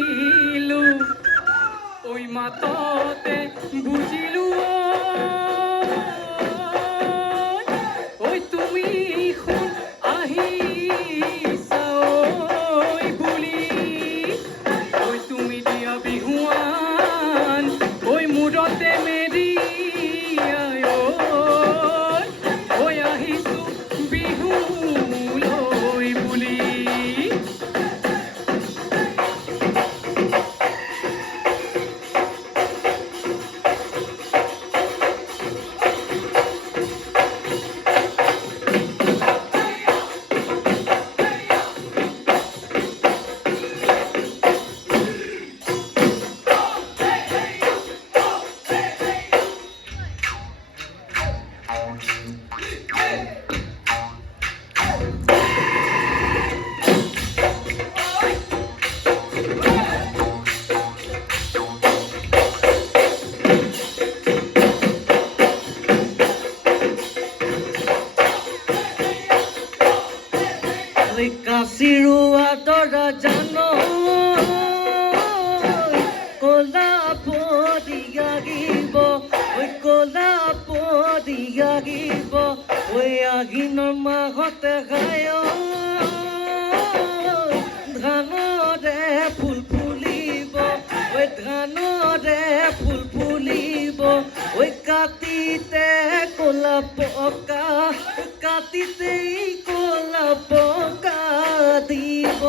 দেখিলো ওই মাততে বুঝিলো ওই তুমি শুন আহিছা ঐ বুলি ওই তুমি দিয়া বিহুৱান ওই মূৰতে মেৰিয়াই ঐ আহিছো বিহু লৈ বুলি কাশিৰোৱা দৰা জানো কলা পদিয়াগিব ঐ কলা পদিয়াগিব ঐ আহিনৰ মাহতে গায় ধানৰে ফুল ফুলিব ঐ ধানৰে ফুল ফুলিব ঐ কাতিতে কলা পকা কাতিতেই কলা পকা দিব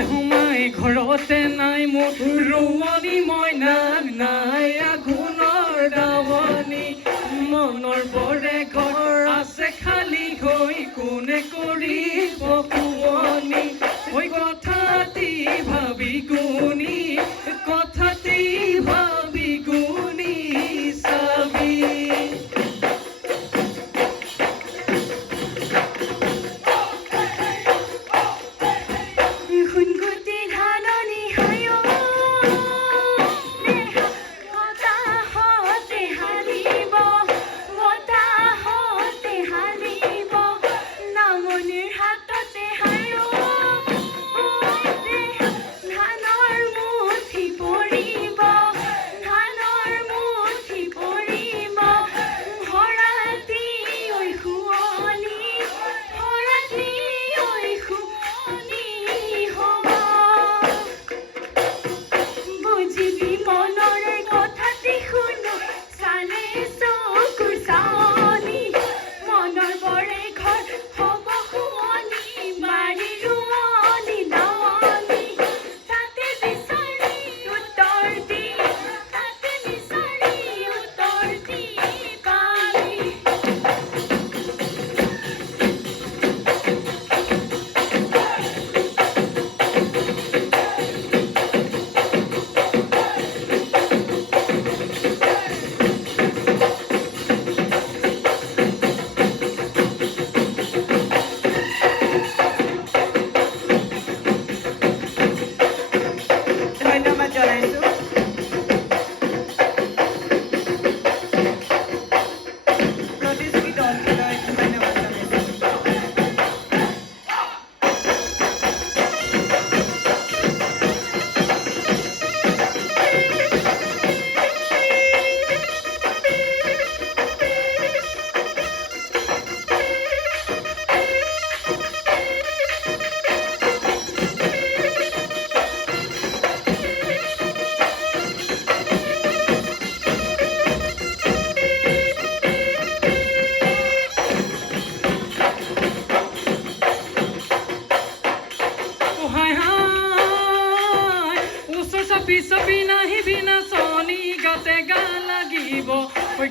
সোমাই ঘৰতে নাই মোৰ ৰোৱনী মইনাক নাই আঘোণৰ দাৱনী মনৰ বৰে ঘৰ আছে খালী হৈ কোনে কৰিব শুৱনি ঐ কথাটি ভাবি গুণি কথাটি ভাবি গুণি চাবি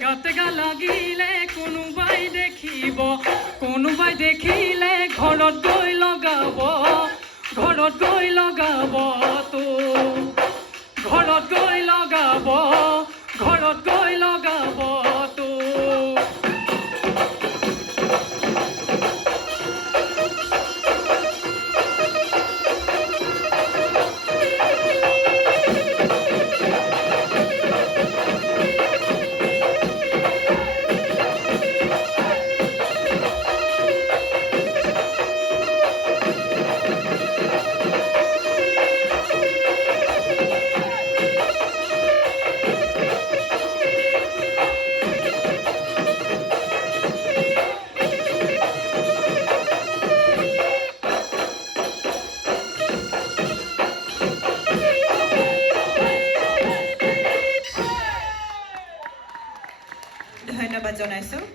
গাতে গা লাগিলে কোনোবাই দেখিলে ঘৰত গৈ লগাব তো ঘৰত গৈ লগাব তো ধন্যবাদ জনাইছোঁ।